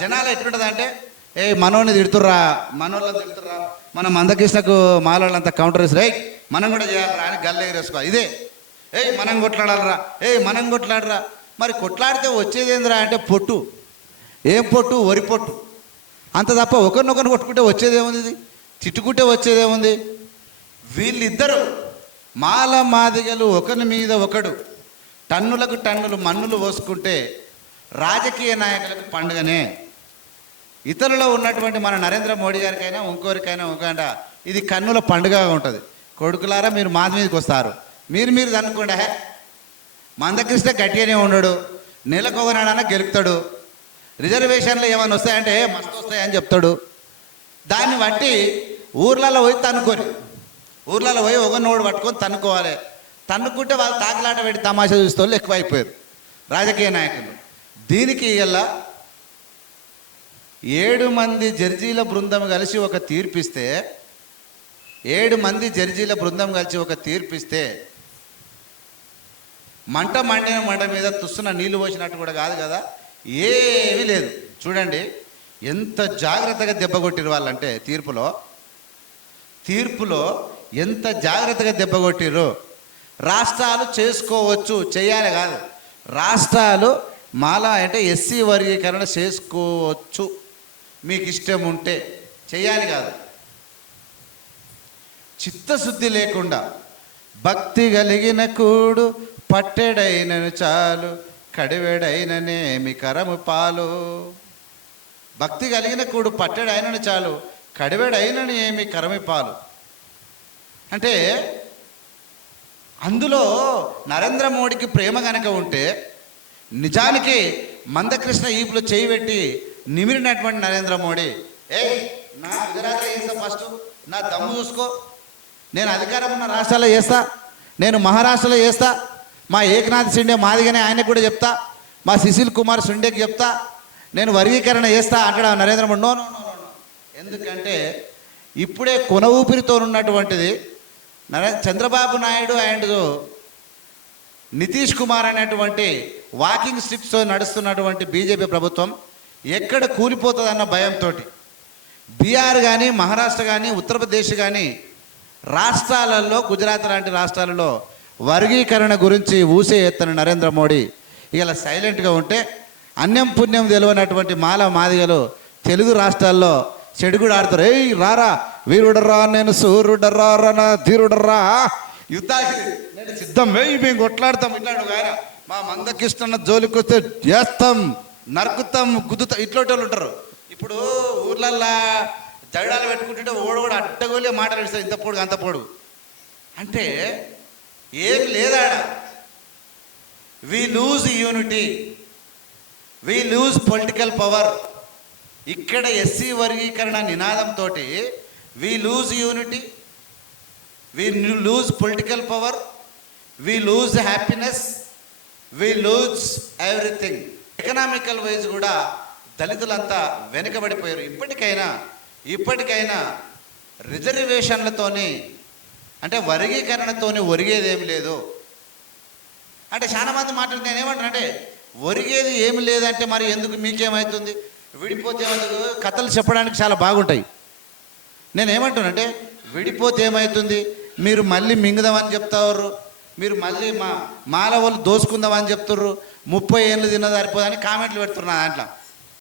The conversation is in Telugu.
జనాలు ఎట్లుంటుంది అంటే ఏ మనోని తిడుతుర్రా మనోళ్ళని తిడుతుర్రా మనం మందకృష్ణకు మాలోళ్ళంతా కౌంటర్ వేసి మనం కూడా చేయాలరా అని గల్ల ఎగరేసుకో. ఇదే. ఏయ్ మనం కొట్లాడాలరా ఏయ్ మనం కొట్లాడరా. మరి కొట్లాడితే వచ్చేది ఏందిరా అంటే పొట్టు. ఏం పొట్టు? వరి పొట్టు. అంత తప్ప ఒకరినొకరిని కొట్టుకుంటే వచ్చేదేముంది ఇది? తిట్టుకుంటే వచ్చేదేముంది వీళ్ళిద్దరు మాల మాదిగలు ఒకరి మీద ఒకడు టన్నులకు టన్నులు మన్నులు పోసుకుంటే రాజకీయ నాయకులకు పండుగనే. ఇతరులో ఉన్నటువంటి మన నరేంద్ర మోడీ గారికైనా ఇంకోరికైనా ఇంకోట ఇది కన్నుల పండుగగా ఉంటుంది. కొడుకులారా మీరు మాది మీదకి వస్తారు. మీరు మీరు అనుకోండి హే మందకృష్ణ గట్టిగానే ఉండడు నెలకొవనాడన గెలుపుతాడు. రిజర్వేషన్లు ఏమైనా వస్తాయంటే మస్తు వస్తాయని చెప్తాడు. దాన్ని బట్టి ఊర్లలో పోయి తన్నుకొని ఊర్లలో పోయి ఒకరినోడు పట్టుకొని తన్నుకోవాలి. తన్నుకుంటే వాళ్ళు తాకలాట పెట్టి తమాషా చూస్తే వాళ్ళు ఎక్కువైపోయారు. రాజకీయ నాయకులు. దీనికి ఇలా ఏడు మంది జడ్జీల బృందం కలిసి ఒక తీర్పిస్తే ఏడు మంది జడ్జీల బృందం కలిసి ఒక తీర్పిస్తే మంట మండిన మంట మీద తుస్సున నీళ్ళు పోసినట్టు కూడా కాదు కదా? ఏమీ లేదు. చూడండి ఎంత జాగ్రత్తగా దెబ్బ కొట్టిరు వాళ్ళంటే తీర్పులో తీర్పులో ఎంత జాగ్రత్తగా దెబ్బ కొట్టిర్రు? రాష్ట్రాలు చేసుకోవచ్చు చేయాలి కాదు. రాష్ట్రాలు మాలా అంటే ఎస్సీ వర్గీకరణ చేసుకోవచ్చు. మీకు ఇష్టం ఉంటే చేయాలి కాదు. చిత్తశుద్ధి లేకుండా భక్తి కలిగిన కూడు పట్టెడైనను చాలు కడివెడైననేమి కరము పాలు. భక్తి కలిగిన కూడు పట్టెడైనను చాలు కడివెడైనని ఏమి కరమి పాలు. అంటే అందులో నరేంద్ర మోడీకి ప్రేమ కనుక ఉంటే నిజానికి మందకృష్ణ ఈపులో చేయి పెట్టి నిమిరినటువంటి నరేంద్ర మోడీ. ఏ నా గుజరాత్లో చేస్తా ఫస్ట్? నా దమ్ము చూసుకో. నేను అధికారం ఉన్న రాష్ట్రాల్లో చేస్తా. నేను మహారాష్ట్రలో చేస్తా. మా ఏకనాథ్ షిండే మాదిగానే ఆయనకు కూడా చెప్తా. మా సుశీల్ కుమార్ షిండేకి చెప్తా. నేను వర్గీకరణ చేస్తా అంటాడు నరేంద్ర మోడీ. No no. ఎందుకంటే ఇప్పుడే కొన ఊపిరితో ఉన్నటువంటిది నరే చంద్రబాబు నాయుడు అండ్ నితీష్ కుమార్ అనేటువంటి వాకింగ్ స్టిప్స్తో నడుస్తున్నటువంటి బీజేపీ ప్రభుత్వం ఎక్కడ కూలిపోతుందన్న భయంతో బీహార్ కానీ మహారాష్ట్ర కానీ ఉత్తరప్రదేశ్ కానీ రాష్ట్రాలలో గుజరాత్ లాంటి రాష్ట్రాలలో వర్గీకరణ గురించి ఊసే ఎత్తన నరేంద్ర మోడీ ఇలా సైలెంట్గా ఉంటే అన్యం పుణ్యం తెలియనటువంటి మాల మాదిగలు తెలుగు రాష్ట్రాల్లో చెడుగుడు ఆడతారు. ఏయ్ రారా వీరుడర్రా నేను సూర్యుడర్రా రా నా ధీరుడర్రా. యుద్ధానికి నేను సిద్ధం. వేయి మేము కొట్లాడతాం ఇట్లాడు ఆయన మా మందకిష్టన్న జోలికి వస్తే చేస్తాం. నరుకుతాం గుద్దుతాం ఇట్లా వాళ్ళు ఉంటారు. ఇప్పుడు ఊర్లల్లా జగడాలు పెట్టుకుంటుంటే ఓడు కూడా అడ్డగోలే మాట్లాడిస్తారు ఇంత పొడుగు అంత పొడుగు అంటే ఏం లేదాడ. We lose unity we lose political power ఇక్కడ ఎస్సీ వర్గీకరణ నినాదంతో we lose unity we lose political power we lose happiness we lose everything economical wise కూడా దళితులంతా వెనుకబడిపోయారు. ఇప్పటికైనా ఇప్పటికైనా రిజర్వేషన్లతోని అంటే వర్గీకరణతోని ఒరిగేదేమి లేదు. అంటే చాలా మంది మాట్లాడితే నేను ఏమంటానంటే ఒరిగేది ఏమి లేదంటే మరి ఎందుకు మీకేమవుతుంది విడిపోతే ఏమవుతుంది కథలు చెప్పడానికి చాలా బాగుంటాయి. నేను ఏమంటానంటే విడిపోతే ఏమవుతుంది మీరు మళ్ళీ మింగుదామని చెప్తారు. మీరు మళ్ళీ మా మాల వాళ్ళు దోసుకుందామని చెప్తుర్రు. ముప్పై ఏళ్ళు తిన్నదారిపోదని కామెంట్లు పెడుతున్నా దాంట్లో.